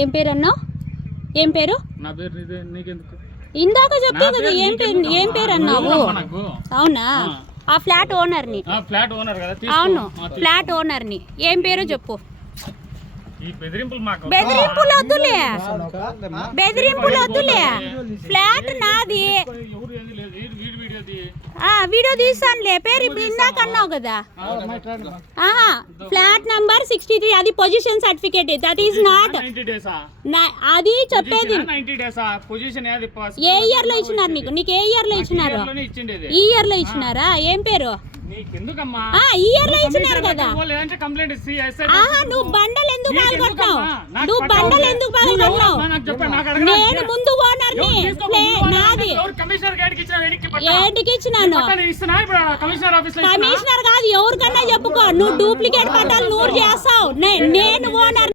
ఏం పేరు అన్నావు? ఏం పేరు? నా పేరు నీకెందుకు? ఇందాక చెప్పే కదా ఏం పేరు అన్నావు? అవునా? ఆ ఫ్లాట్ ఓనర్ని. ఫ్లాట్ ఓనర్ కదా? అవును, ఫ్లాట్ ఓనర్ని. ఏం పేరు చెప్పు. బెదిరింపులు వద్దులే, బెదిరింపులు వద్దులే. ఫ్లాట్ నాది. వీడియో తీస్తానులే. పేరు ఇప్పుడు ఇందాక అన్నావు కదా. Flat number 63. అది position certificate. That is not. అది చెప్పేది ఏ ఇయర్ లో ఇచ్చినారు నీకు? నీకు ఏ ఇయర్ లో ఇచ్చినారు? ఈ ఇయర్ లో ఇచ్చినారా? ఏం పేరు? ఈ ఇయర్ లో ఇచ్చినారు కదా. నువ్వు బండలు ఎందుకు పాల్గొట్టావు? నువ్వు బండలు ఎందుకు పాల్గొట్టావు? నేను ముందు ఓనర్ని. నాది. ఏంటికి ఇచ్చినాను? కమిషనర్ కాదు, ఎవరికన్నా చెప్పుకో. నువ్వు డూప్లికేట్ పట్టాలు 100 చేస్తావు. నేను ఓనర్.